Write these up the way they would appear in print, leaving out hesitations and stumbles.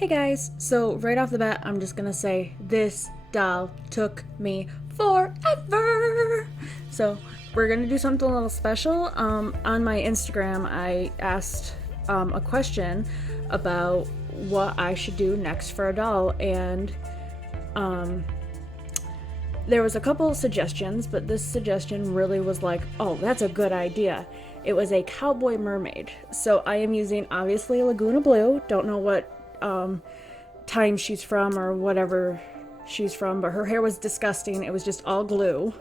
Hey guys, so right off the bat, I'm just gonna say this doll took me forever. So we're gonna do something a little special. On my Instagram, I asked a question about what I should do next for a doll, and um, there was a couple suggestions, but this suggestion really was like, oh, that's a good idea. It was a Cowboy Mermaid. So I am using obviously Laguna Blue. Don't know what time she's from or whatever she's from, but her hair was disgusting. It was just all glue.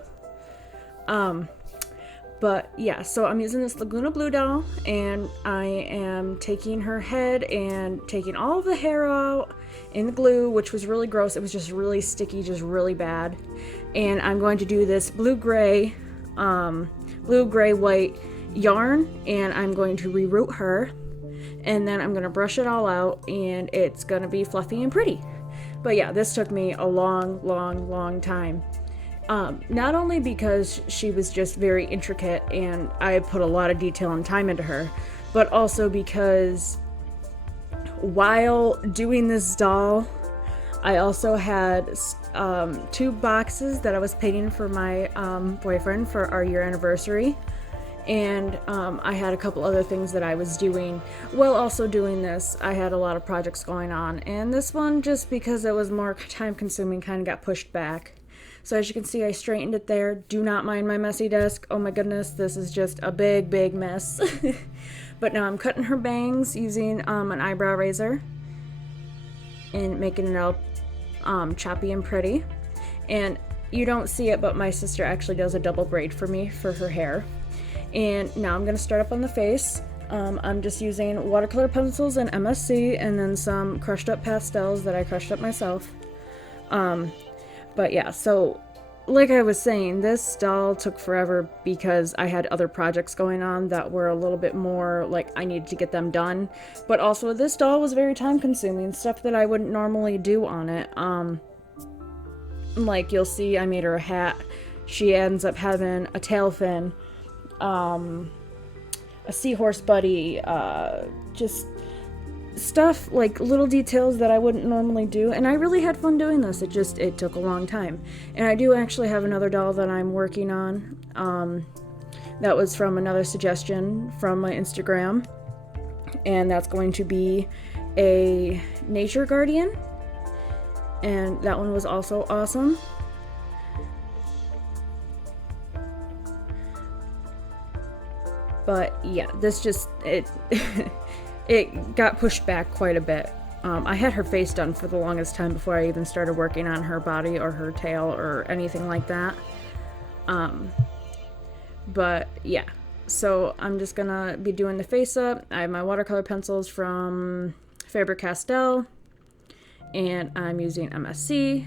But yeah, so I'm using this Laguna Blue doll, and I am taking her head and taking all of the hair out in the glue, which was really gross. It was just really sticky, just really bad. And I'm going to do this blue-gray white yarn, and I'm going to reroot her, and then I'm going to brush it all out, and it's going to be fluffy and pretty. But yeah, this took me a long time. Not only because she was just very intricate and I put a lot of detail and time into her, but also because while doing this doll, I also had two boxes that I was painting for my boyfriend for our year anniversary. And I had a couple other things that I was doing while also doing this. I had a lot of projects going on, and this one, just because it was more time consuming, kind of got pushed back. So as you can see, I straightened it there. Do not mind my messy desk. Oh my goodness, this is just a big mess. But now I'm cutting her bangs using an eyebrow razor and making it all choppy and pretty. And you don't see it, but my sister actually does a double braid for me for her hair. And now I'm going to start up on the face. I'm just using watercolor pencils and MSC, and then some crushed up pastels that I crushed up myself. But yeah, so like I was saying, this doll took forever because I had other projects going on that were a little bit more like I needed to get them done. But also this doll was very time consuming, stuff that I wouldn't normally do on it. Like you'll see, I made her a hat. She ends up having a tail fin, a seahorse buddy, just stuff like little details that I wouldn't normally do, and I really had fun doing this. It took a long time. And I do actually have another doll that I'm working on, that was from another suggestion from my Instagram, and that's going to be a nature guardian, and that one was also awesome. But yeah, this just it got pushed back quite a bit. I had her face done for the longest time before I even started working on her body or her tail or anything like that. But yeah, so I'm just gonna be doing the face up. I have my watercolor pencils from Faber-Castell, and I'm using MSC.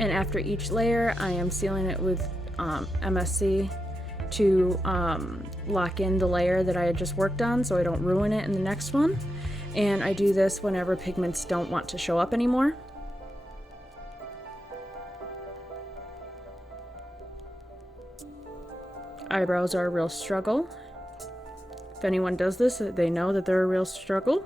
And after each layer, I am sealing it with MSC to lock in the layer that I had just worked on so I don't ruin it in the next one. And I do this whenever pigments don't want to show up anymore. Eyebrows are a real struggle. If anyone does this, they know that they're a real struggle.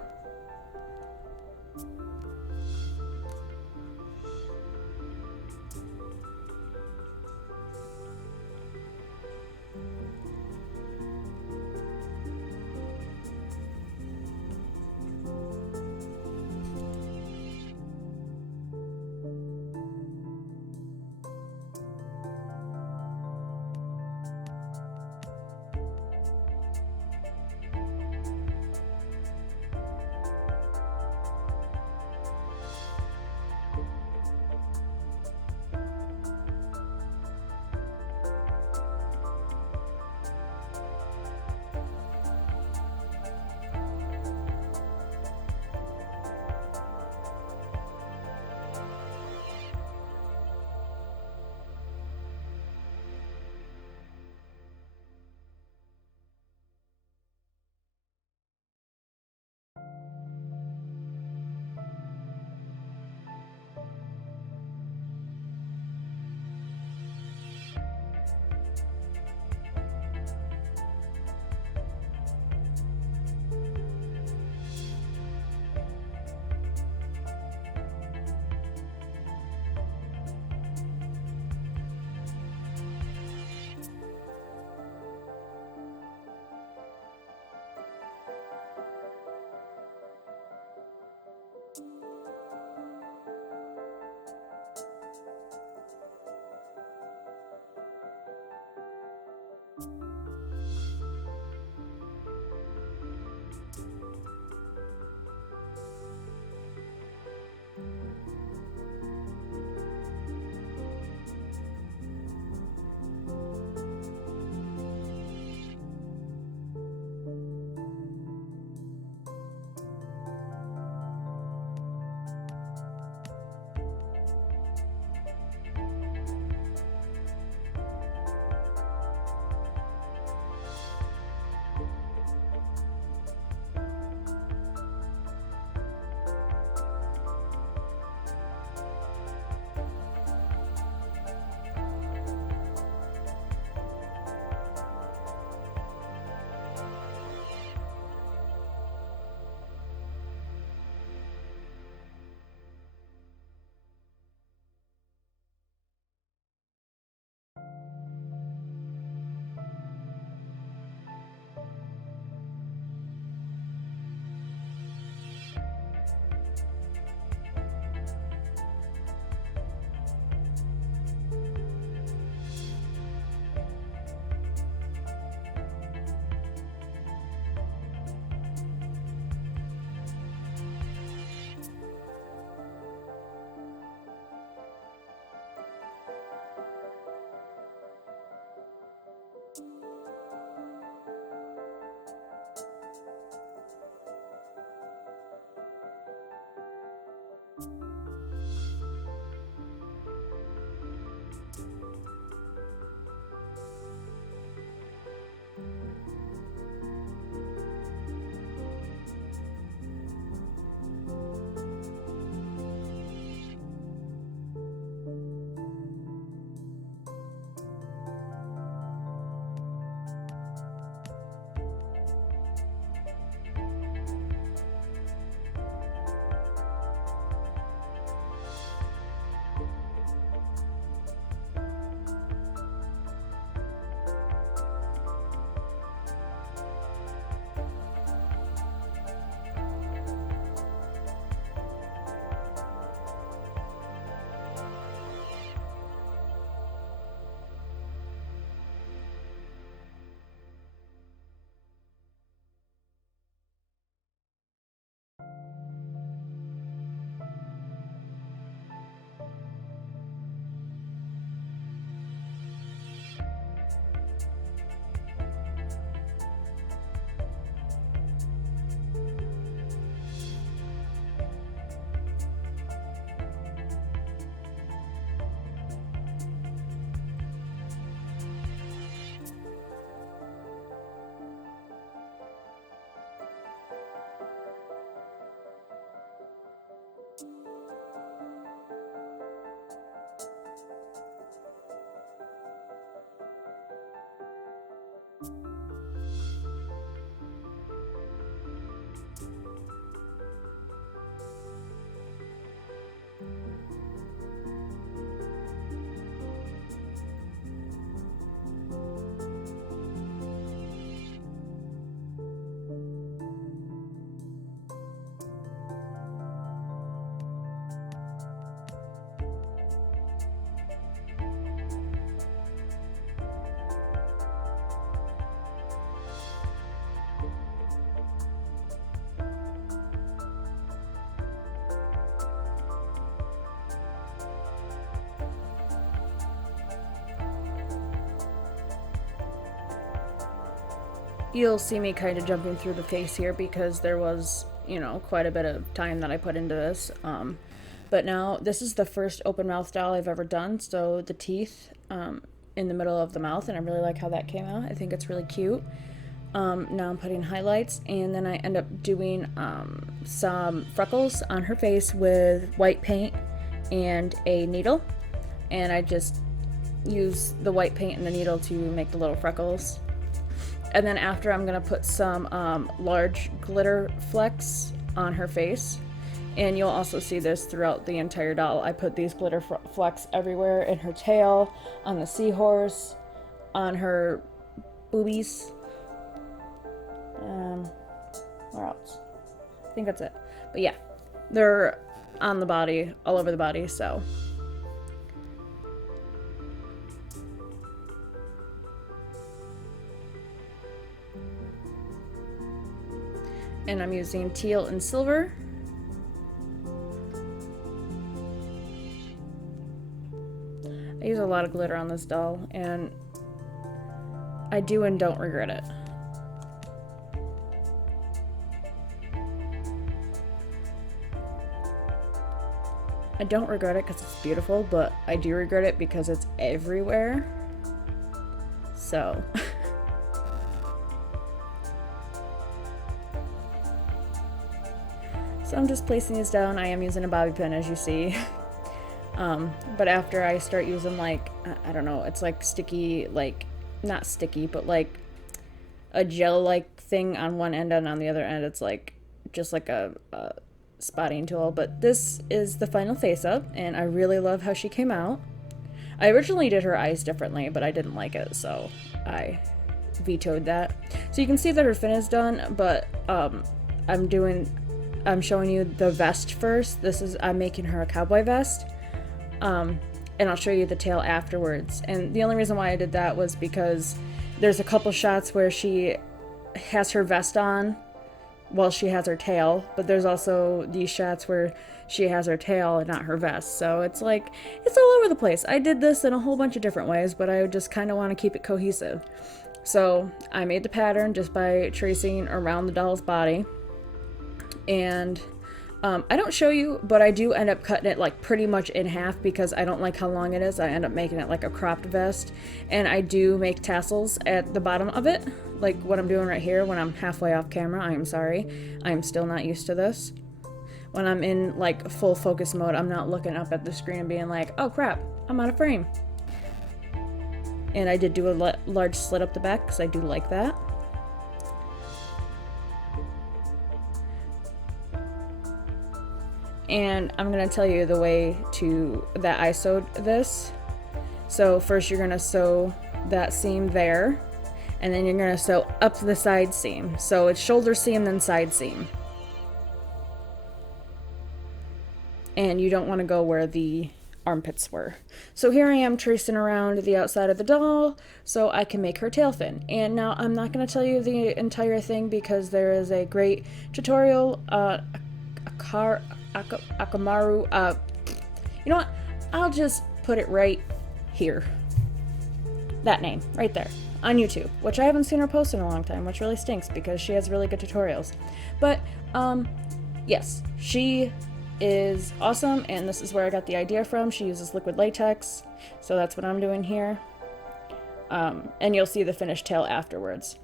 You'll see me kind of jumping through the face here because there was, you know, quite a bit of time that I put into this. But now this is the first open mouth doll I've ever done, so the teeth in the middle of the mouth, and I really like how that came out. I think it's really cute. Now I'm putting highlights, and then I end up doing some freckles on her face with white paint and a needle, and I just use the white paint and the needle to make the little freckles. And then after, I'm going to put some large glitter flecks on her face. And you'll also see this throughout the entire doll. I put these glitter flecks everywhere, in her tail, on the seahorse, on her boobies. Where else? I think that's it. But yeah, they're on the body, all over the body, so... And I'm using teal and silver. I use a lot of glitter on this doll, and I do and don't regret it. I don't regret it because it's beautiful, but I do regret it because it's everywhere. So... So I'm just placing these down. I am using a bobby pin, as you see. But after I start using, like, I don't know, it's like sticky, like, not sticky, but like a gel-like thing on one end, and on the other end it's like just like a spotting tool. But this is the final face-up, and I really love how she came out. I originally did her eyes differently, but I didn't like it, so I vetoed that. So you can see that her fin is done, but I'm showing you the vest first. I'm making her a cowboy vest. And I'll show you the tail afterwards. And the only reason why I did that was because there's a couple shots where she has her vest on while she has her tail, but there's also these shots where she has her tail and not her vest. So it's like, it's all over the place. I did this in a whole bunch of different ways, but I just kind of want to keep it cohesive. So I made the pattern just by tracing around the doll's body. And I don't show you, but I do end up cutting it like pretty much in half because I don't like how long it is. I end up making it like a cropped vest, and I do make tassels at the bottom of it, like what I'm doing right here when I'm halfway off camera. I am sorry, I am still not used to this. When I'm in like full focus mode, I'm not looking up at the screen and being like, oh crap, I'm out of frame. And I did do a large slit up the back because I do like that. And I'm going to tell you the way that I sewed this. So first you're going to sew that seam there, and then you're going to sew up the side seam. So it's shoulder seam, then side seam. And you don't want to go where the armpits were. So here I am tracing around the outside of the doll so I can make her tail fin. And now I'm not going to tell you the entire thing because there is a great tutorial, Akamaru, you know what, I'll just put it right here, that name right there on YouTube, which I haven't seen her post in a long time, which really stinks because she has really good tutorials. But yes, she is awesome, and this is where I got the idea from. She uses liquid latex, so that's what I'm doing here. And you'll see the finished tail afterwards.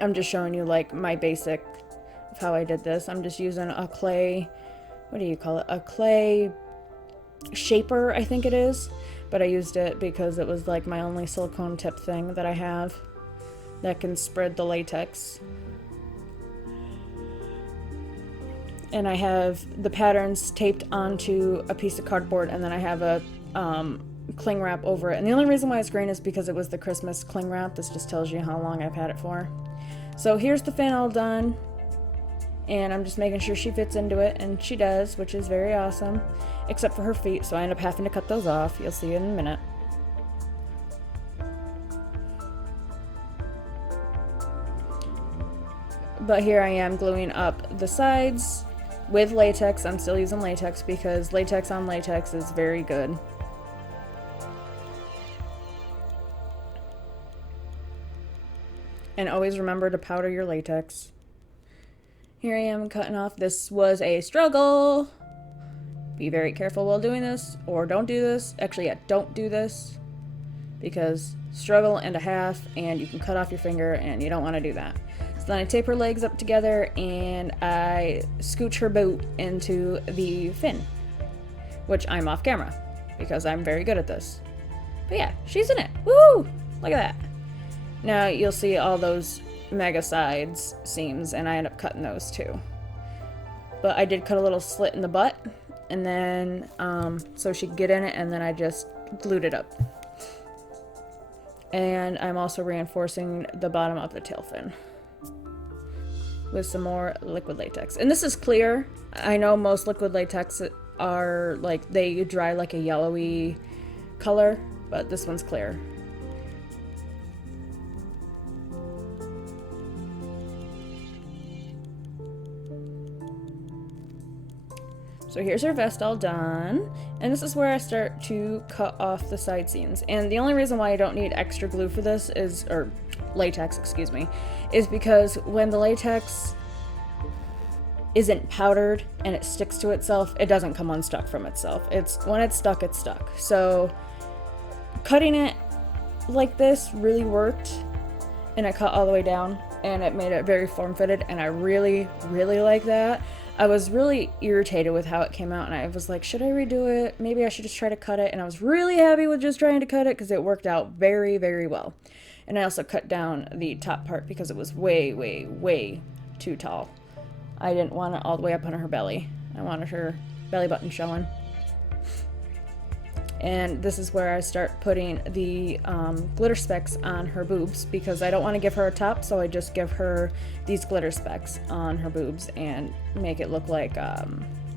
I'm just showing you like my basic of how I did this. I'm just using a clay, what do you call it? A clay shaper, I think it is. But I used it because it was like my only silicone tip thing that I have. that can spread the latex. And I have the patterns taped onto a piece of cardboard, and then I have a cling wrap over it. And the only reason why it's green is because it was the Christmas cling wrap. This just tells you how long I've had it for. So here's the fin all done, and I'm just making sure she fits into it, and she does, which is very awesome, except for her feet, so I end up having to cut those off. You'll see in a minute. But here I am gluing up the sides with latex. I'm still using latex because latex on latex is very good. And always remember to powder your latex. Here I am cutting off. This was a struggle. Be very careful while doing this, or don't do this. Actually, yeah, don't do this, because struggle and a half, and you can cut off your finger, and you don't want to do that. So then I tape her legs up together, and I scooch her boot into the fin, which I'm off camera, because I'm very good at this. But yeah, she's in it. Woo! Look at that. Now you'll see all those mega sides seams, and I end up cutting those too. But I did cut a little slit in the butt, and then so she could get in it, and then I just glued it up. And I'm also reinforcing the bottom of the tail fin with some more liquid latex. And this is clear. I know most liquid latex are like, they dry like a yellowy color, but this one's clear. So here's her vest all done, and this is where I start to cut off the side seams. And the only reason why I don't need extra glue for this is, or latex, excuse me, is because when the latex isn't powdered and it sticks to itself, it doesn't come unstuck from itself. When it's stuck, it's stuck. So cutting it like this really worked, and I cut all the way down, and it made it very form-fitted, and I really, really like that. I was really irritated with how it came out, and I was like, should I redo it? Maybe I should just try to cut it. And I was really happy with just trying to cut it because it worked out very, very well. And I also cut down the top part because it was way, way, way too tall. I didn't want it all the way up on her belly. I wanted her belly button showing. And this is where I start putting the glitter specks on her boobs, because I don't want to give her a top, so I just give her these glitter specks on her boobs and make it look like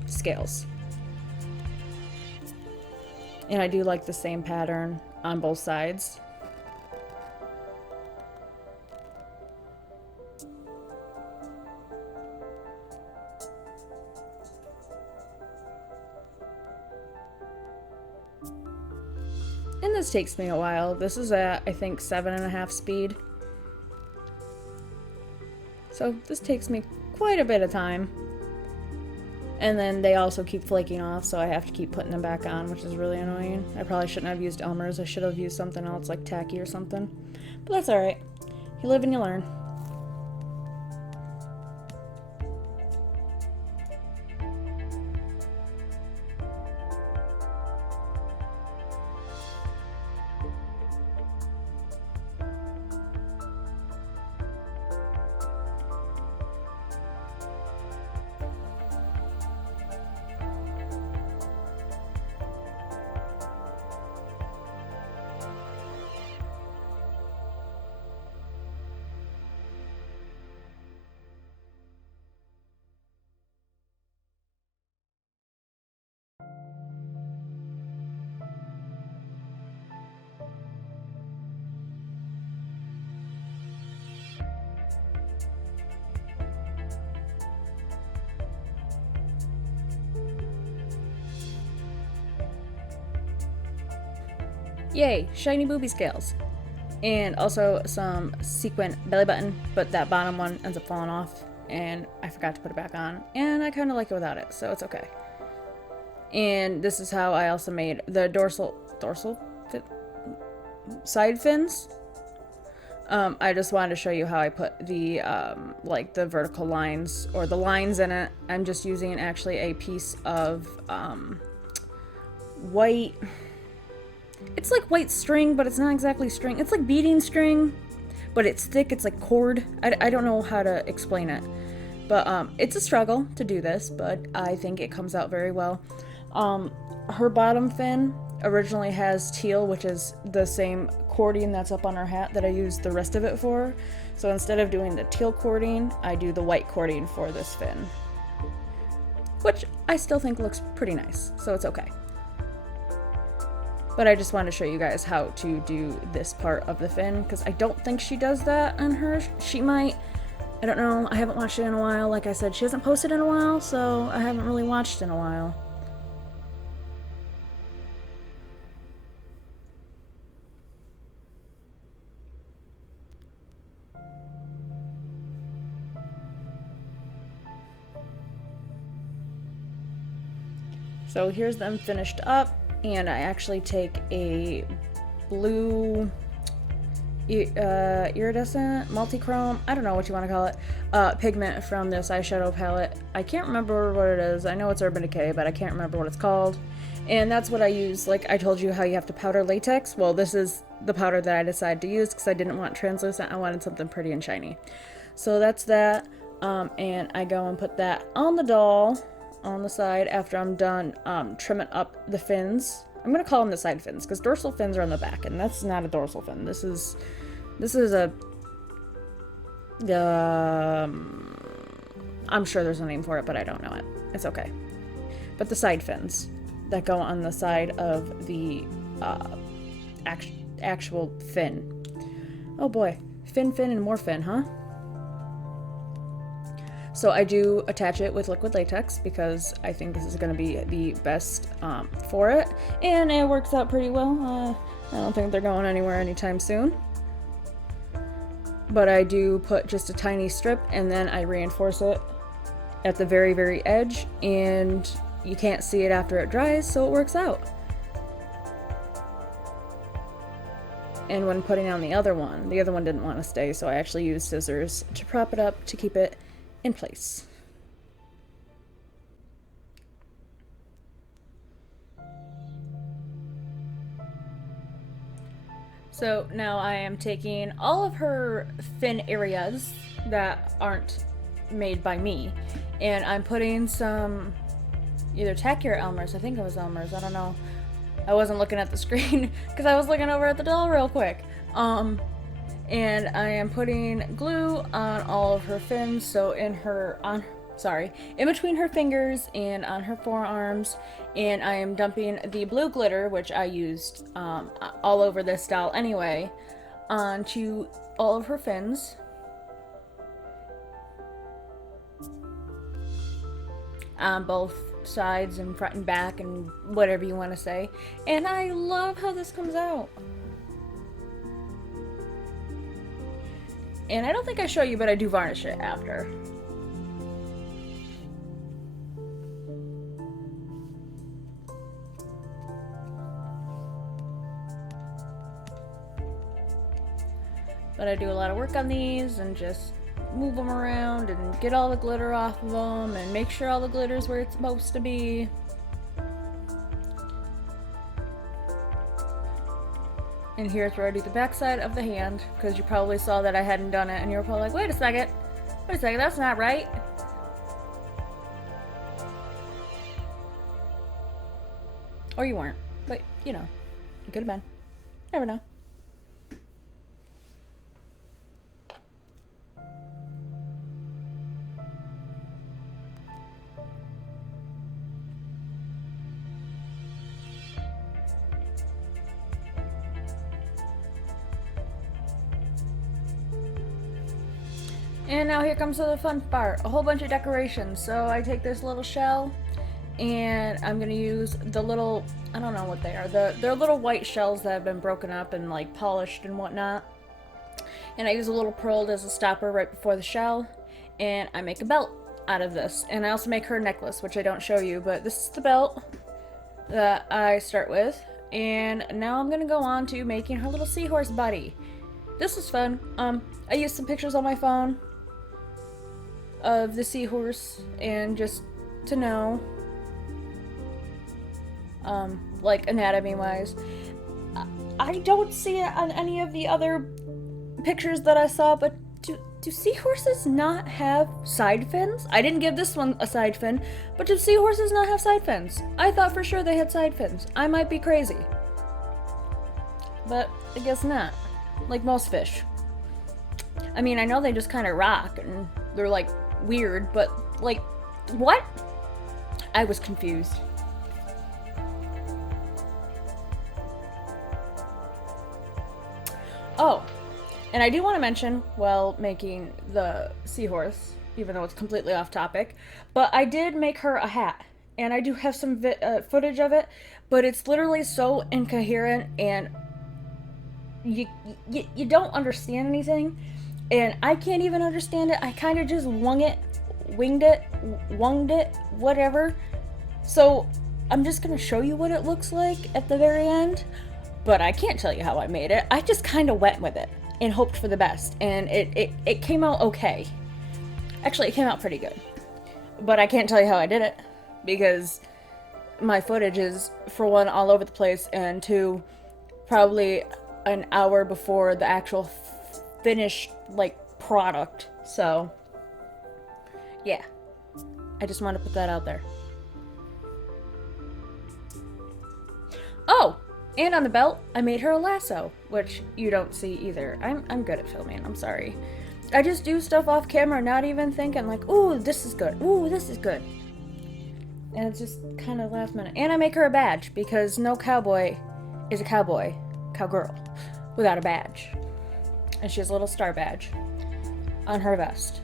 scales. And I do like the same pattern on both sides. And this takes me a while. This is at, I think, 7.5 speed. So this takes me quite a bit of time. And then they also keep flaking off, so I have to keep putting them back on, which is really annoying. I probably shouldn't have used Elmer's. I should have used something else, like tacky or something. But that's alright. You live and you learn. Yay, shiny booby scales. And also some sequin belly button, but that bottom one ends up falling off, and I forgot to put it back on, and I kind of like it without it, so it's okay. And this is how I also made the dorsal side fins. I just wanted to show you how I put the like the vertical lines, or the lines in it. I'm just using actually a piece of white. It's like white string, but it's not exactly string. It's like beading string, but it's thick. It's like cord. I don't know how to explain it, but it's a struggle to do this, but I think it comes out very well. Her bottom fin originally has teal, which is the same cording that's up on her hat that I used the rest of it for. So instead of doing the teal cording, I do the white cording for this fin, which I still think looks pretty nice, so it's okay. But I just wanted to show you guys how to do this part of the fin, because I don't think she does that on her. She might. I don't know. I haven't watched it in a while. Like I said, she hasn't posted in a while, so I haven't really watched in a while. So here's them finished up, and I actually take a blue iridescent, multichrome, I don't know what you want to call it, pigment from this eyeshadow palette. I can't remember what it is. I know it's Urban Decay, but I can't remember what it's called. And that's what I use. Like I told you how you have to powder latex. Well, this is the powder that I decided to use because I didn't want translucent. I wanted something pretty and shiny. So that's that. And I go and put that on the doll on the side after I'm done trimming up the fins. I'm gonna call them the side fins because dorsal fins are on the back, and that's not a dorsal fin. This is a I'm sure there's a name for it, but I don't know it. It's okay. But the side fins that go on the side of the actual fin. Oh boy, fin, and more fin, huh? So I do attach it with liquid latex because I think this is going to be the best for it. And it works out pretty well. I don't think they're going anywhere anytime soon. But I do put just a tiny strip and then I reinforce it at the very, very edge. And you can't see it after it dries, so it works out. And when putting on the other one didn't want to stay, so I actually used scissors to prop it up to keep it in place. So now I am taking all of her fin areas that aren't made by me, and I'm putting some either tacky or Elmer's. I think it was Elmer's. I don't know. I wasn't looking at the screen because I was looking over at the doll real quick. And I am putting glue on all of her fins, so in between her fingers and on her forearms, and I am dumping the blue glitter, which I used all over this doll anyway, onto all of her fins. On both sides and front and back and whatever you want to say. And I love how this comes out. And I don't think I show you, but I do varnish it after. But I do a lot of work on these and just move them around and get all the glitter off of them and make sure all the glitter's where it's supposed to be. And here's where I do the back side of the hand, because you probably saw that I hadn't done it, and you were probably like, wait a second, that's not right. Or you weren't, but you know, it could have been. Never know. And now here comes the fun part, a whole bunch of decorations. So I take this little shell and I'm gonna use the little, I don't know what they are, they're little white shells that have been broken up and like polished and whatnot. And I use a little pearl as a stopper right before the shell, and I make a belt out of this. And I also make her necklace, which I don't show you, but this is the belt that I start with. And now I'm gonna go on to making her little seahorse body. This was fun. I used some pictures on my phone of the seahorse and just to know, like anatomy wise. I don't see it on any of the other pictures that I saw, but do seahorses not have side fins? I didn't give this one a side fin, but do seahorses not have side fins? I thought for sure they had side fins. I might be crazy. But I guess not. Like most fish. I mean, I know they just kind of rock and they're like weird, but like, what? I was confused. Oh, and I do want to mention, while making the seahorse, even though it's completely off topic, but I did make her a hat. And I do have some footage of it, but it's literally so incoherent and you don't understand anything. And I can't even understand it. I kind of just winged it, whatever. So I'm just going to show you what it looks like at the very end. But I can't tell you how I made it. I just kind of went with it and hoped for the best. And it came out okay. Actually, it came out pretty good. But I can't tell you how I did it. Because my footage is, for one, all over the place. And two, probably an hour before the actual finished, like, product. So, yeah. I just want to put that out there. Oh! And on the belt, I made her a lasso, which you don't see either. I'm good at filming, I'm sorry. I just do stuff off camera, not even thinking like, ooh, this is good. Ooh, this is good. And it's just kind of last minute. And I make her a badge, because no cowboy is a cowgirl, without a badge. And she has a little star badge on her vest.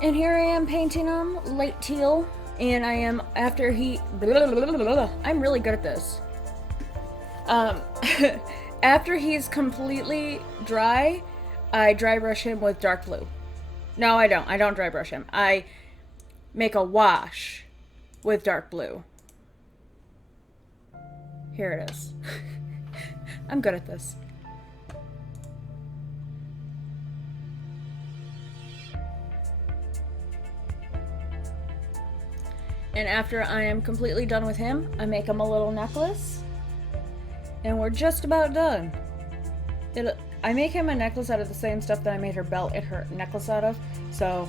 And here I am painting him light teal, and I am, after he, I'm really good at this. After he's completely dry, I dry brush him with dark blue. No, I don't dry brush him. I make a wash with dark blue. Here it is. I'm good at this. And after I am completely done with him, I make him a little necklace. And we're just about done. I make him a necklace out of the same stuff that I made her belt and her necklace out of. So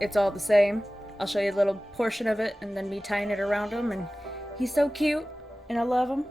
it's all the same. I'll show you a little portion of it and then me tying it around him. And he's so cute and I love him.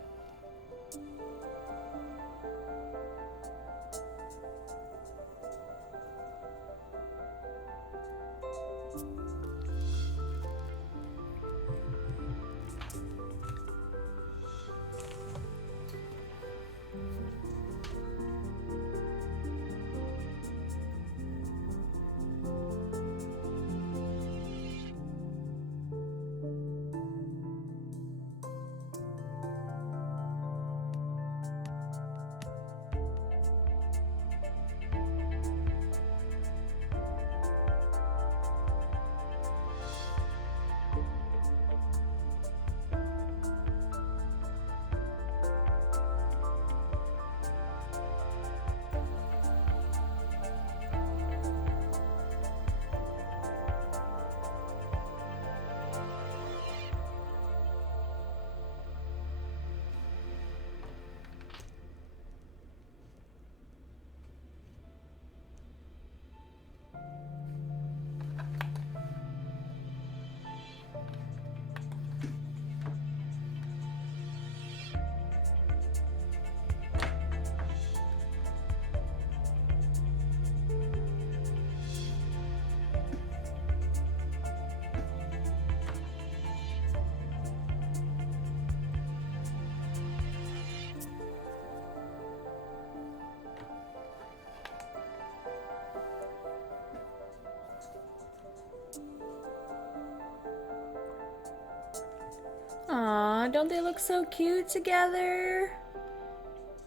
Aw, don't they look so cute together?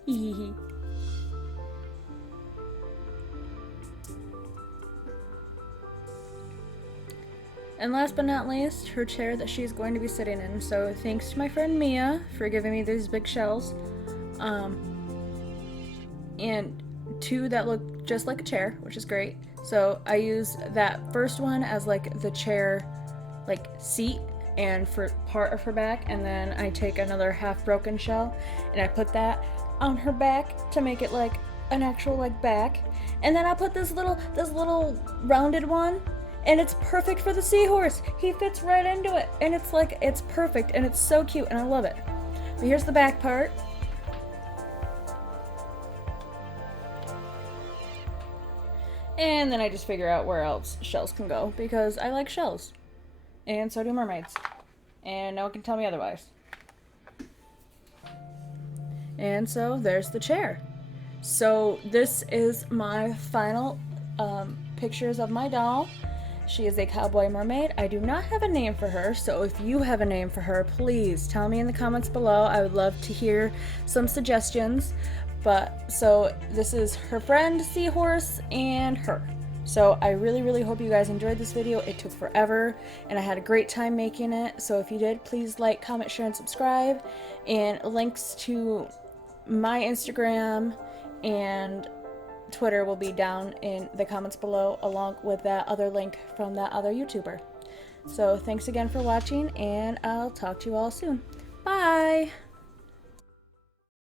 Hee. And last but not least, her chair that she's going to be sitting in. So thanks to my friend Mia for giving me these big shells. And two that look just like a chair, which is great. So I use that first one as like the chair like seat and for part of her back, and then I take another half broken shell and I put that on her back to make it like an actual like back, and then I put this little rounded one, and it's perfect for the seahorse. He fits right into it, and it's like, it's perfect, and it's so cute, and I love it. But here's the back part. And then I just figure out where else shells can go, because I like shells. And so do mermaids. And no one can tell me otherwise. And so there's the chair. So this is my final pictures of my doll. She is a cowboy mermaid. I do not have a name for her, so if you have a name for her, please tell me in the comments below. I would love to hear some suggestions. But so this is her friend, Seahorse, and her. So I really hope you guys enjoyed this video. It took forever, and I had a great time making it. So if you did, please like, comment, share, and subscribe. And links to my Instagram and Twitter will be down in the comments below, along with that other link from that other YouTuber. So thanks again for watching, and I'll talk to you all soon. Bye!